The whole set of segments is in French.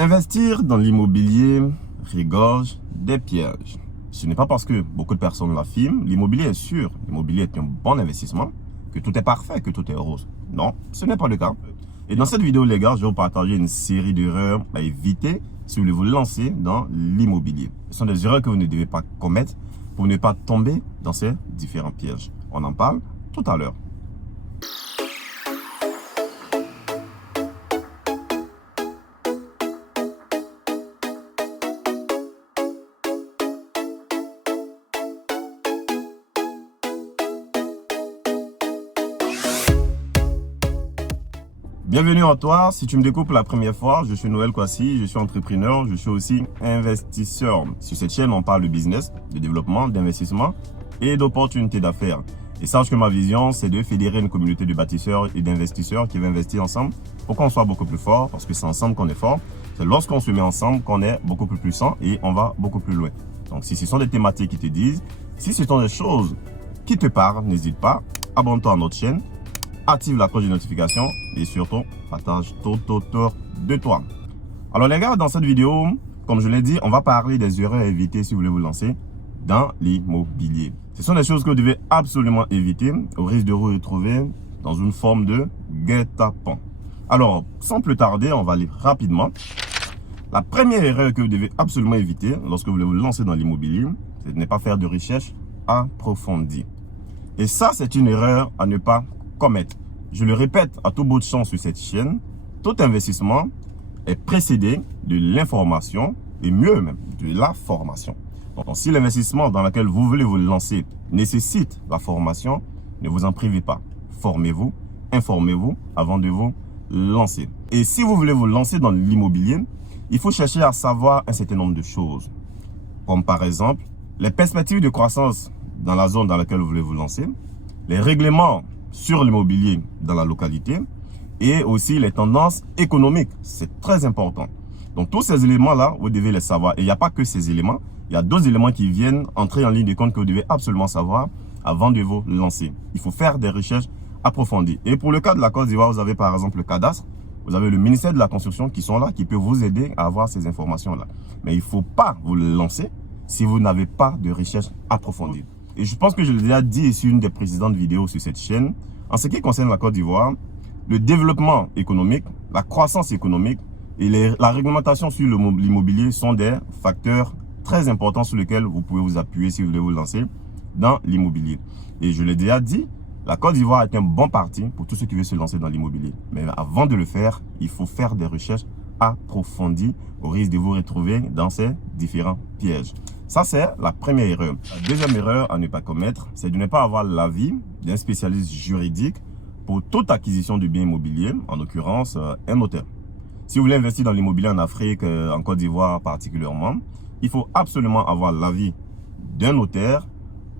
Investir dans l'immobilier regorge des pièges. Ce n'est pas parce que beaucoup de personnes l'affirment, l'immobilier est sûr, l'immobilier est un bon investissement, que tout est parfait, que tout est rose. Non, ce n'est pas le cas. Et dans cette vidéo, les gars, je vais vous partager une série d'erreurs à éviter si vous voulez vous lancer dans l'immobilier. Ce sont des erreurs que vous ne devez pas commettre pour ne pas tomber dans ces différents pièges. On en parle tout à l'heure. Bienvenue à toi, si tu me découvres pour la première fois, je suis Noël Kwasi, je suis entrepreneur, je suis aussi investisseur. Sur cette chaîne, on parle de business, de développement, d'investissement et d'opportunités d'affaires. Et sache que ma vision, c'est de fédérer une communauté de bâtisseurs et d'investisseurs qui veulent investir ensemble pour qu'on soit beaucoup plus fort, parce que c'est ensemble qu'on est fort. C'est lorsqu'on se met ensemble qu'on est beaucoup plus puissant et on va beaucoup plus loin. Donc si ce sont des thématiques qui te disent, si ce sont des choses qui te parlent, n'hésite pas, abonne-toi à notre chaîne. Active la cloche de notification et surtout, partage tout autour de toi. Alors les gars, dans cette vidéo, comme je l'ai dit, on va parler des erreurs à éviter si vous voulez vous lancer dans l'immobilier. Ce sont des choses que vous devez absolument éviter au risque de vous retrouver dans une forme de guet-apens. Alors, sans plus tarder, on va aller rapidement. La première erreur que vous devez absolument éviter lorsque vous voulez vous lancer dans l'immobilier, c'est de ne pas faire de recherche approfondie. Et ça, c'est une erreur à ne pas commettre. Je le répète à tout bout de champ sur cette chaîne, tout investissement est précédé de l'information et mieux même de la formation. Donc si l'investissement dans lequel vous voulez vous lancer nécessite la formation, ne vous en privez pas. Formez-vous, informez-vous avant de vous lancer. Et si vous voulez vous lancer dans l'immobilier, il faut chercher à savoir un certain nombre de choses. Comme par exemple, les perspectives de croissance dans la zone dans laquelle vous voulez vous lancer, les règlements sur l'immobilier dans la localité et aussi les tendances économiques. C'est très important. Donc tous ces éléments-là, vous devez les savoir. Et il n'y a pas que ces éléments, il y a d'autres éléments qui viennent entrer en ligne de compte que vous devez absolument savoir avant de vous lancer. Il faut faire des recherches approfondies. Et pour le cas de la Côte d'Ivoire, vous avez par exemple le cadastre, vous avez le ministère de la Construction qui sont là, qui peuvent vous aider à avoir ces informations-là. Mais il ne faut pas vous lancer si vous n'avez pas de recherche approfondie. Et je pense que je l'ai déjà dit sur une des précédentes vidéos sur cette chaîne. En ce qui concerne la Côte d'Ivoire, le développement économique, la croissance économique et la réglementation sur l'immobilier sont des facteurs très importants sur lesquels vous pouvez vous appuyer si vous voulez vous lancer dans l'immobilier. Et je l'ai déjà dit, la Côte d'Ivoire est un bon parti pour tous ceux qui veulent se lancer dans l'immobilier. Mais avant de le faire, il faut faire des recherches approfondies au risque de vous retrouver dans ces différents pièges. Ça, c'est la première erreur. La deuxième erreur à ne pas commettre, c'est de ne pas avoir l'avis d'un spécialiste juridique pour toute acquisition de biens immobiliers, en l'occurrence un notaire. Si vous voulez investir dans l'immobilier en Afrique, en Côte d'Ivoire particulièrement, il faut absolument avoir l'avis d'un notaire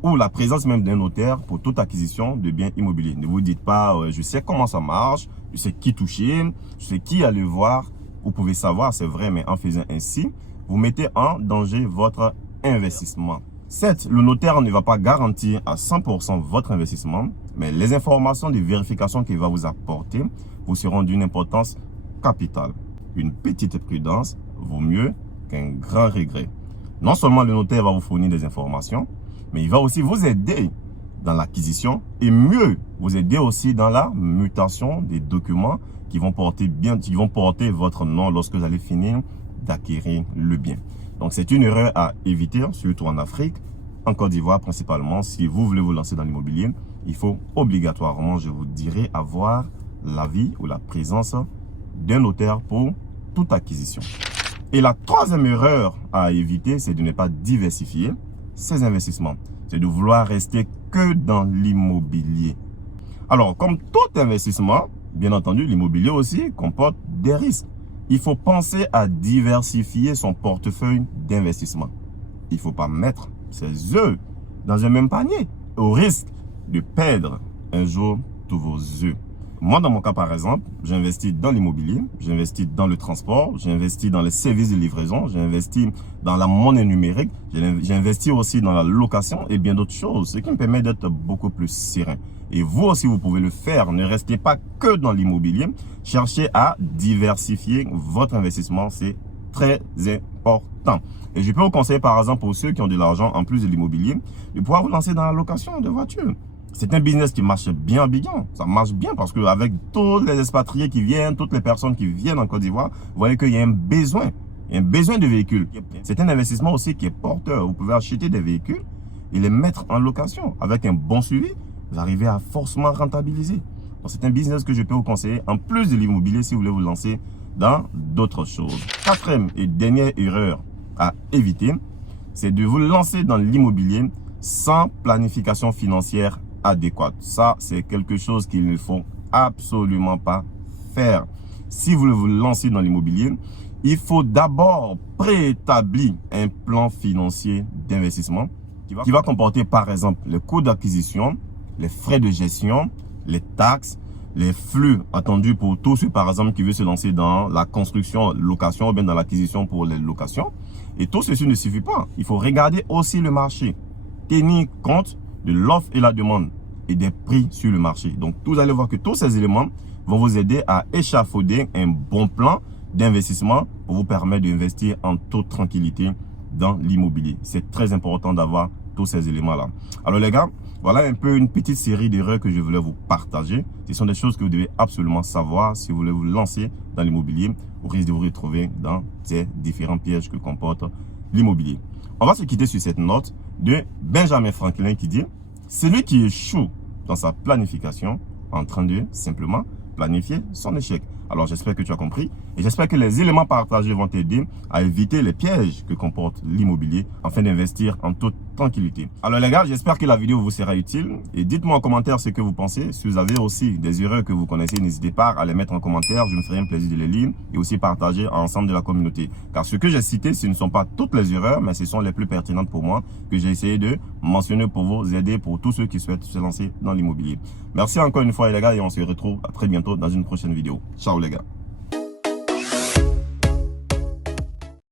ou la présence même d'un notaire pour toute acquisition de biens immobiliers. Ne vous dites pas, je sais comment ça marche, je sais qui toucher, je sais qui aller voir. Vous pouvez savoir, c'est vrai, mais en faisant ainsi, vous mettez en danger votre investissement. Certes, le notaire ne va pas garantir à 100% votre investissement, mais les informations de vérification qu'il va vous apporter vous seront d'une importance capitale. Une petite prudence vaut mieux qu'un grand regret. Non seulement le notaire va vous fournir des informations, mais il va aussi vous aider dans l'acquisition et mieux vous aider aussi dans la mutation des documents qui vont porter votre nom lorsque vous allez finir d'acquérir le bien. Donc, c'est une erreur à éviter, surtout en Afrique, en Côte d'Ivoire principalement. Si vous voulez vous lancer dans l'immobilier, il faut obligatoirement, je vous dirais, avoir l'avis ou la présence d'un notaire pour toute acquisition. Et la troisième erreur à éviter, c'est de ne pas diversifier ses investissements. C'est de vouloir rester que dans l'immobilier. Alors, comme tout investissement, bien entendu, l'immobilier aussi comporte des risques. Il faut penser à diversifier son portefeuille d'investissement. Il ne faut pas mettre ses œufs dans un même panier au risque de perdre un jour tous vos œufs. Moi, dans mon cas, par exemple, j'investis dans l'immobilier, j'investis dans le transport, j'investis dans les services de livraison, j'investis dans la monnaie numérique, j'investis aussi dans la location et bien d'autres choses, ce qui me permet d'être beaucoup plus serein. Et vous aussi, vous pouvez le faire. Ne restez pas que dans l'immobilier. Cherchez à diversifier votre investissement. C'est très important. Et je peux vous conseiller, par exemple, pour ceux qui ont de l'argent en plus de l'immobilier, de pouvoir vous lancer dans la location de voitures. C'est un business qui marche bien à Abidjan. Ça marche bien parce qu'avec tous les expatriés qui viennent, toutes les personnes qui viennent en Côte d'Ivoire, vous voyez qu'il y a un besoin. Il y a un besoin de véhicules. C'est un investissement aussi qui est porteur. Vous pouvez acheter des véhicules et les mettre en location avec un bon suivi. Vous arrivez à forcément rentabiliser. Donc, c'est un business que je peux vous conseiller en plus de l'immobilier si vous voulez vous lancer dans d'autres choses. Quatrième et dernière erreur à éviter, c'est de vous lancer dans l'immobilier sans planification financière adéquate. Ça, c'est quelque chose qu'il ne faut absolument pas faire. Si vous voulez vous lancer dans l'immobilier, il faut d'abord préétablir un plan financier d'investissement qui va comporter par exemple les coûts d'acquisition, les frais de gestion, les taxes, les flux attendus pour tous ceux par exemple qui veulent se lancer dans la construction, location ou bien dans l'acquisition pour les locations. Et tout ceci ne suffit pas. Il faut regarder aussi le marché, tenir compte de l'offre et la demande et des prix sur le marché. Donc, vous allez voir que tous ces éléments vont vous aider à échafauder un bon plan d'investissement pour vous permettre d'investir en toute tranquillité dans l'immobilier. C'est très important d'avoir tous ces éléments-là. Alors les gars, voilà un peu une petite série d'erreurs que je voulais vous partager. Ce sont des choses que vous devez absolument savoir si vous voulez vous lancer dans l'immobilier. Vous risquez de vous retrouver dans ces différents pièges que comporte l'immobilier. On va se quitter sur cette note de Benjamin Franklin qui dit « Celui qui échoue dans sa planification en train de simplement planifier son échec. » Alors j'espère que tu as compris et j'espère que les éléments partagés vont t'aider à éviter les pièges que comporte l'immobilier afin d'investir en toute tranquillité. Alors les gars, j'espère que la vidéo vous sera utile et dites-moi en commentaire ce que vous pensez. Si vous avez aussi des erreurs que vous connaissez, n'hésitez pas à les mettre en commentaire. Je me ferai un plaisir de les lire et aussi partager ensemble de la communauté. Car ce que j'ai cité, ce ne sont pas toutes les erreurs, mais ce sont les plus pertinentes pour moi que j'ai essayé de mentionner pour vous aider pour tous ceux qui souhaitent se lancer dans l'immobilier. Merci encore une fois les gars et on se retrouve à très bientôt dans une prochaine vidéo. Ciao les gars.